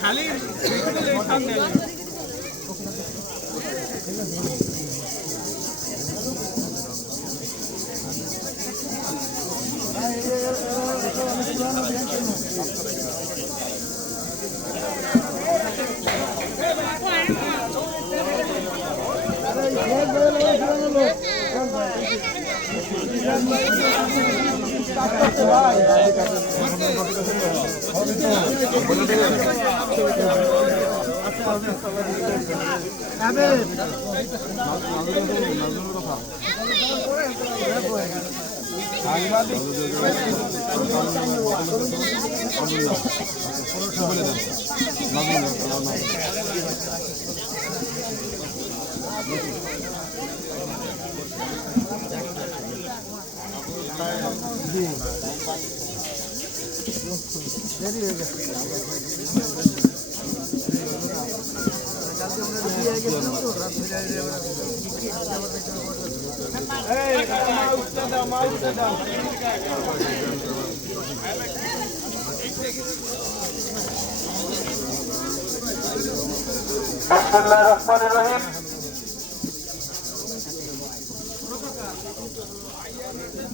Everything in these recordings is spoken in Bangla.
খালি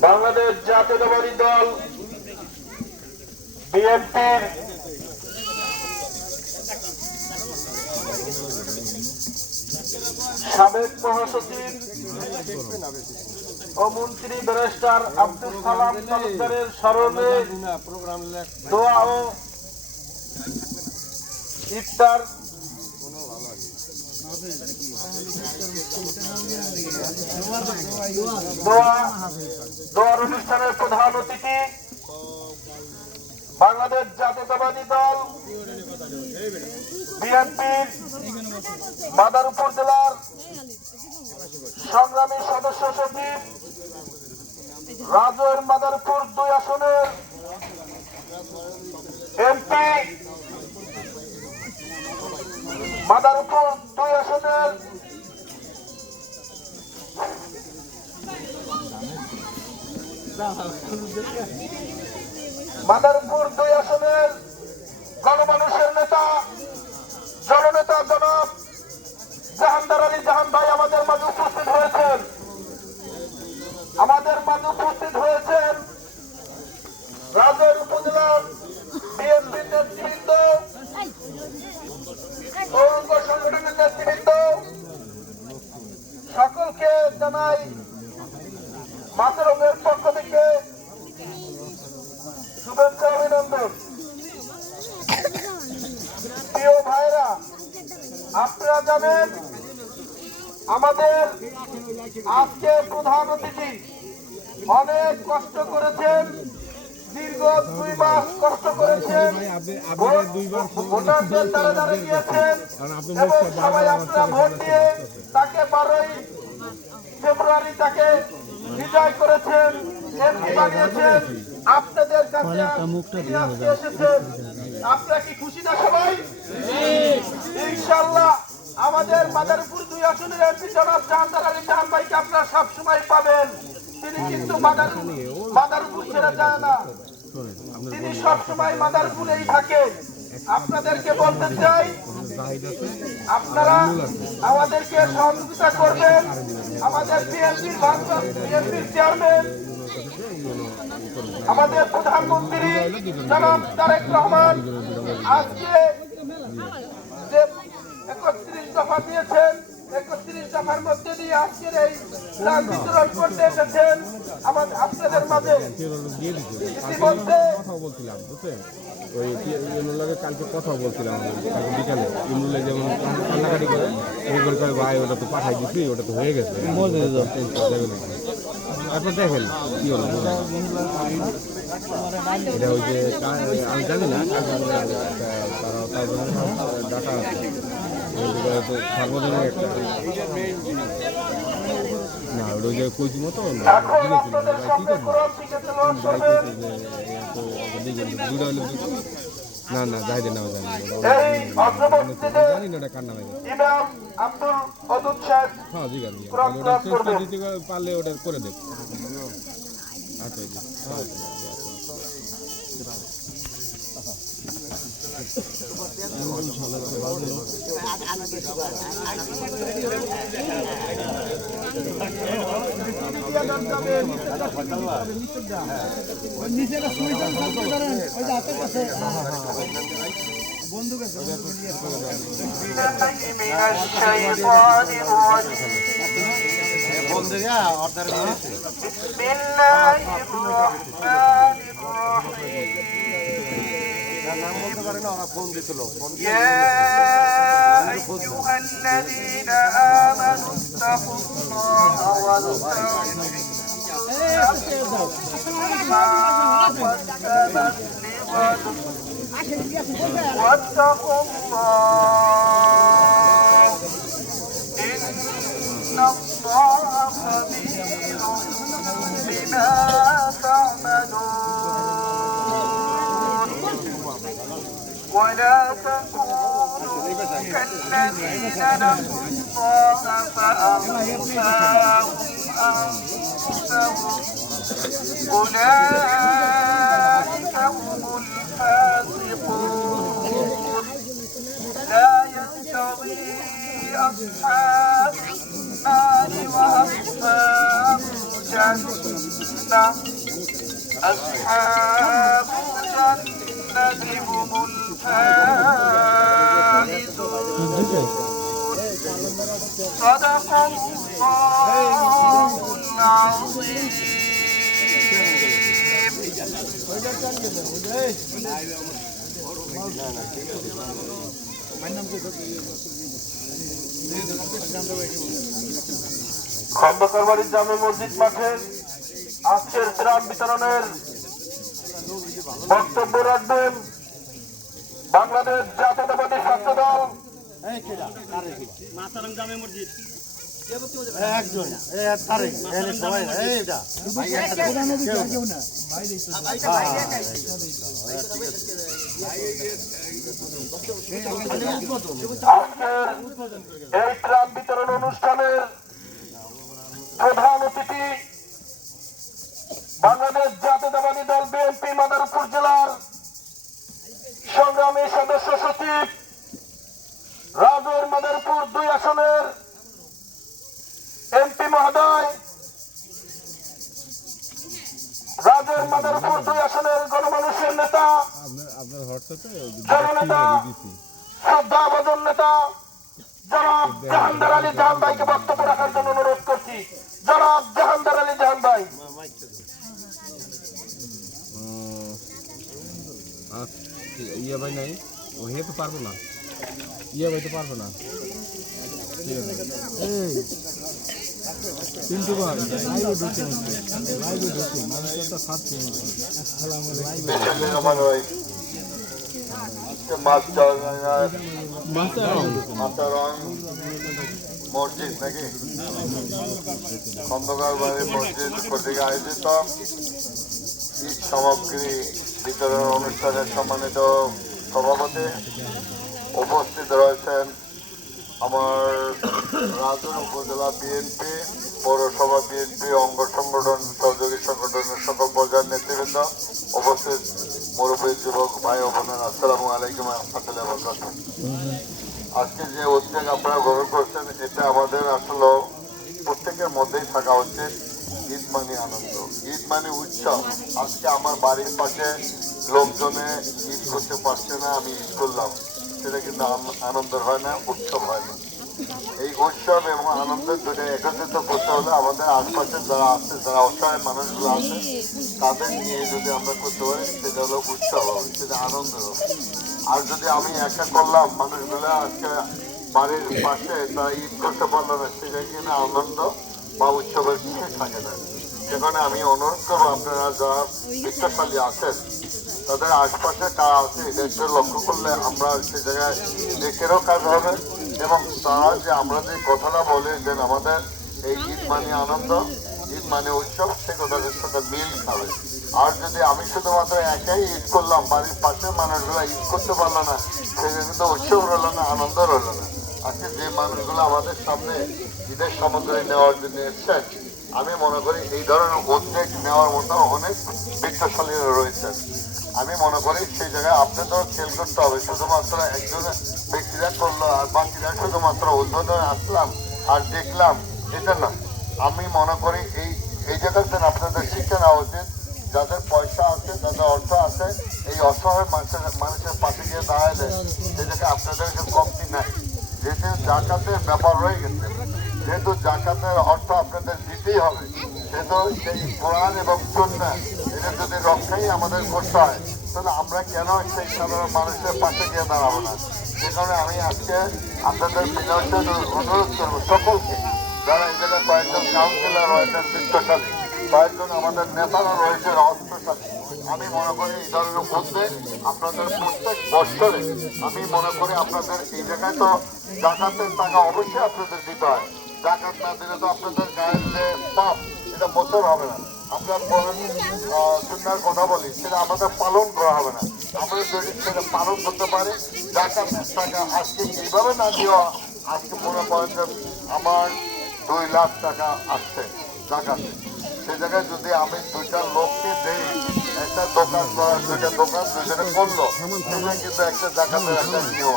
বাংলাদেশ জাতীয়তাবাদী দল বিএনপির সাবেক মহাসচিব ও মন্ত্রী ব্যারিস্টার আব্দুল সালাম তালুকদারের স্মরণে দোয়া ও ইফতার দোয়ার অনুষ্ঠানের প্রধান অতিথি বাংলাদেশ জাতীয়তাবাদী দল বিএনপির মাদারীপুর জেলার সংগ্রামী সদস্য সচিব রাজৈর মাদারীপুর 2 আসনের এমপি মাদারীপুর 2 আসনের গণমানুষের নেতা জননেতা জনাব জাহানদার আলী জাহান ভাই আমাদের মাঝে উপস্থিত হয়েছেন। রাজৈর উপজেলার বিএনপি নেতৃবৃন্দ, অঙ্গ সংগঠনের নেতৃবৃন্দ, সকলকে জানাই মাতরঙ্গের পক্ষ থেকে শুভেচ্ছা অভিনন্দন। প্রিয় ভাইরা, আপনারা জানেন আমাদের আজকে প্রধান অতিথি অনেক কষ্ট করেছেন, দীর্ঘ 2 মাস কষ্ট করেছেন, ভোটারদের দ্বারা দ্বারা গিয়েছেন এবং সবাই আপনারা ভোট দিয়ে তাকে 12ই ফেব্রুয়ারি তাকে বিজয় করেছেন, এমপি বানিয়েছেন। আপনাদের কাছে এসেছেন, আপনারা কি খুশি না সবাই? ইনশাআল্লাহ আমাদের মাদারীপুর 2 আসনের এমপি জনাব জাহানদার আলী জাহান ভাইকে আপনারা সবসময় পাবেন। তিনি কিন্তু মাদারীপুর ছেড়ে যায় না, তিনি সবসময় মাদারীপুরেই থাকেন। আপনাদেরকে বলতে চাই, আপনারা আমাদেরকে সহযোগিতা করবেন। আমাদের বিএনপির চেয়ারম্যান, আমাদের প্রধানমন্ত্রী জনাব তারেক রহমান আজকে যে 31 দফা দিয়েছেন, 31 দফার মধ্যে দিয়ে আজকের এই ত্রাণ বিতরণ করতে এসেছেন আপনাদের মাঝে। ইতিমধ্যে ওই ইমরুল্লাহকে কালকে কথা বলছিলাম বিকালে, ইমরুল্লাহ যেমন কান্নাকাটি করে এই করে ভাই ওটা তো পাঠাই দিচ্ছি, ওটা তো হয়ে গেছে। এখন দেখেন কি হলো, এটা ওই যে আমি জানি না ডাটা আছে সার্বজনীন একটা না, ওই যে কইছি মতো না না জাহিদের নামে জানি এই অত্র মসজিদে জানি না ওটা কার নামে ইমাম আব্দুল ওদুদ সাহেব হ্যাঁ জি গান কোরআন ওটা ক্লাস চেষ্টা করবেন। দিতে পারলে ওটা করে দেব আচ্ছা জি من الشيطان الرجيم بسم الله الرحمن الرحيم يا أيها الذين آمنوا اتقوا الله ولتنظر نفس ما قدمت لغد واتقوا الله إن الله خبير بما تعملون ولا تكونوا كالذين نسوا الله فأنساهم أنفسهم أولئك هم الفاسقون لا يستوي أصحاب النار وأصحاب الجنة أصحاب الجنة هم الفائزون صدق الله العظيم খন্দকার বাড়ির জামে মসজিদ মাঠে আজকের ত্রাণ বিতরণের বক্তব্য রাখবেন বাংলাদেশ জাতীয়তাবাদী ছাত্র দল আজকের এই ত্রাণ বিতরণ অনুষ্ঠানের প্রধান অতিথি বাংলাদেশ জাতীয়তাবাদী দল বিএনপি মাদারীপুর জেলার সংগ্রামী সদস্য সচিব রাজৌর মাদারীপুর 2 আসনের এমপি মহোদয়, রাজৌর মাদারীপুর 2 আসনের গণমানুষের নেতা, আপনার হোয়াটসঅ্যাপে জননেতা, শ্রদ্ধাভাজন নেতা জনাব জাহানদার আলী জাহান ভাইকে বক্তব্য রাখার জন্য অনুরোধ করছি। জনাব জাহানদার আলী জাহান ভাই। ইয়া ভাই নাই ও হে তো পারবো না, ইয়া ভাই তো পারবো না। কিন্তু ভাই লাইভে ঢুকে মানুষ একটা খাচ্ছে মসজিদ নাকি খন্দকার বাড়ি মসজিদ কর্তৃক আয়োজিত ঈদ সামগ্রী বিতরণ অনুষ্ঠানের সম্মানিত সভাপতি উপস্থিত রয়েছেন আমার রাজৌর উপজেলা বিএনপি, পৌরসভা বিএনপি, অঙ্গ সংগঠন, সহযোগী সংগঠনের সকল পর্যায়ের নেতৃবৃন্দ, উপস্থিত মুরব্বী যুবক ভাই ও বোনেরা, আসসালামু আলাইকুম রহমতুল্লাহ বরকাতুহ। আজকে যে উদ্যোগ আপনারা গ্রহণ করছেন এটা আমাদের আসলে প্রত্যেকের মধ্যেই থাকা উচিত। ঈদ মানে আনন্দ, ঈদ মানে উৎসব। আজকে আমার বাড়ির পাশে লোকজনে ঈদ করতে পারছে না, আমি ঈদ করলাম, সেটা কিন্তু আনন্দের হয় না, উৎসব হয় না। এই উৎসব এবং আনন্দের দুটো একত্রিত করতে হলে আমাদের আশপাশে যারা আছে, যারা অসহায় মানুষগুলো আছে, তাদের নিয়ে যদি আমরা করতে পারি সেটা হলো উৎসব হবে, সেটা আনন্দ হবে। আর যদি আমি একা করলাম, মানুষগুলো আজকে বাড়ির পাশে তারা ঈদ করতে পারলো না, সেটা কিনা আনন্দ বা উৎসবের কিছুই থাকে না। সেখানে আমি অনুরোধ করবো আপনারা যারা বিত্তশালী আছেন তাদের আশপাশে কারা আছে এটা একটু লক্ষ্য করলে আমরা সে জায়গায় দেখেরও কাজ হবে এবং তারা যে আমরা যে কথাটা বলি যে আমাদের এই ঈদ মানে আনন্দ, ঈদ মানে উৎসব, সে কথাটার সাথে মিল খাবে। আর যদি আমি শুধুমাত্র একাই ঈদ করলাম, বাড়ির পাশের মানুষগুলো ঈদ করতে পারলো না, সেটা কিন্তু উৎসব রইল না, আনন্দ রইল না। আজকে যে মানুষগুলো আমাদের সামনে ঈদের সামগ্রী নেওয়ার জন্য এসছেন, আমি মনে করি এই ধরনের উদ্যোগ নেওয়ার মতো অনেক বিত্তশালীরা রয়েছেন। আমি মনে করি সেই জায়গায় আপনাদেরও খেয়াল করতে হবে। শুধুমাত্র একজনের ব্যক্তিরা করলো আর বাকিরা শুধুমাত্র উদ্বোধনে আসলাম আর দেখলাম, এটা না। আমি মনে করি এই জায়গাতে আপনাদের শিক্ষা নেওয়া উচিত। যাদের পয়সা আছে, যাদের অর্থ আছে, এই অসহায় মানুষের পাশে গিয়ে দাঁড়ালে সেটাকে আপনাদের কমতি নাই। যেহেতু জাকাতের ব্যাপার রয়ে গেছে, যেহেতু জাকাতের অর্থ আপনাদের দিতেই হবে, সেহেতু সেই কোরআন এবং সুন্নাহ এটা যদি রক্ষাই আমাদের করতে হয়, তাহলে আমরা কেন সেই সাধারণ মানুষের পাশে গিয়ে দাঁড়াবো না? যে কারণে আমি আজকে আপনাদের বিনয়ের অনুরোধ করবো সকলকে, যারা এই জায়গায় কয়েকজন কাউন্সিলর রয়েছেন বিত্তশালী, কয়েকজন আমাদের নেতারা রয়েছে অস্ত্রশালী, আমি মনে করি এই ধরনের উদ্যোগ আপনাদের প্রত্যেক বছরে, আমি মনে করি আপনাদের এই জায়গায় তো জাকাতের টাকা অবশ্যই আপনাদের দিতে হয়। জাকাত না দিলে তো আপনাদের গায়ের যে পাপ, এটা বছর হবে না। আমরা সুন্দর কথা বলি, সেটা আমাদের পালন করা হবে না। আমরা যদি সেটা পালন করতে পারি, জাকাতের টাকা আজকে এইভাবে না দেওয়া, আজকে মনে করেন যে আমার 2 লাখ টাকা আসছে জাকাতে, সে জায়গায় যদি আমি 2টা লোককে দেই, একটা দোকান করা, 2টা দোকান 2জনে করলো, সেটা কিন্তু একটা জাকাতের একটা নিয়ম।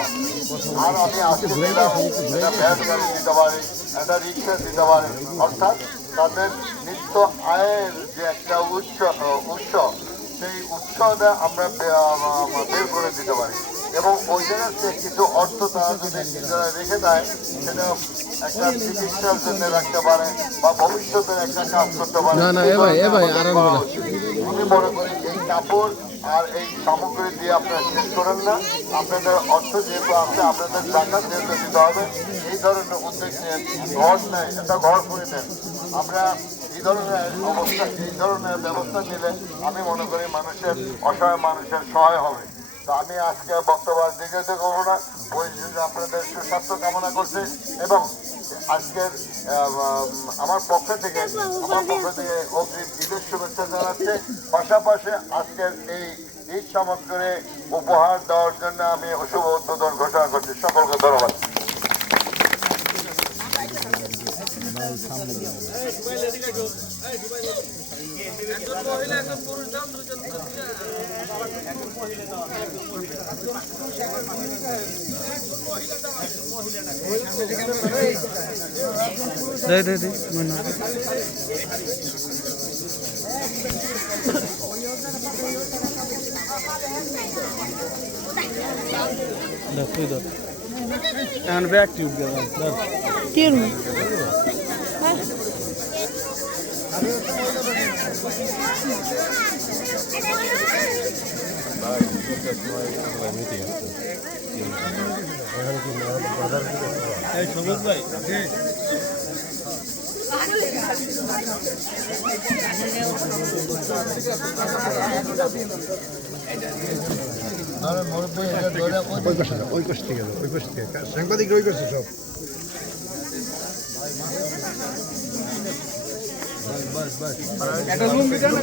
আর আমি আজকে দিলাম, একটা ভ্যান গাড়ি দিতে পারি, একটা রিক্সা দিতে পারি, অর্থাৎ তাদের নিত্য আয়ের যে একটা উৎস, সেই উৎসটা আমরা বের করে দিতে পারি। এবং ওই জায়গাতে কিছু অর্থ তারা যদি নিজেরা রেখে দেয়, সেটা একটা চিকিৎসার জন্য রাখতে পারে বা ভবিষ্যতের একটা কাজ করতে পারে। আমি মনে করি এই কাপড় আর এই সামগ্রী দিয়ে আপনারা শেষ করেন না। আপনাদের অর্থ যেহেতু আছে, আপনাদের জাকাত যেহেতু দিতে হবে, এই ধরনের উদ্যোগ নিয়ে ঘর নেয়, একটা ঘর করে নেন। আমরা এই ধরনের ব্যবস্থা নিলে আমি মনে করি মানুষের, অসহায় মানুষের সহায় হবে। তো আমি আজকে বক্তব্য দীর্ঘায়িত করবো না, ওই আপনাদের সুস্বাস্থ্য কামনা করছি এবং আজকের আমার পক্ষ থেকে অগ্রিম ঈদের শুভেচ্ছা জানাচ্ছি। পাশাপাশি আজকের এই ঈদ সামগ্রী উপহার দেওয়ার জন্য আমি শুভ উদ্বোধন ঘোষণা করছি। সকলকে ধন্যবাদ। ব্যাগ টিউব দিলাম সবুজ ভাই, ওই পাশ থেকে সাংবাদিক ওই করছে সব। একটা রুম দিতে না।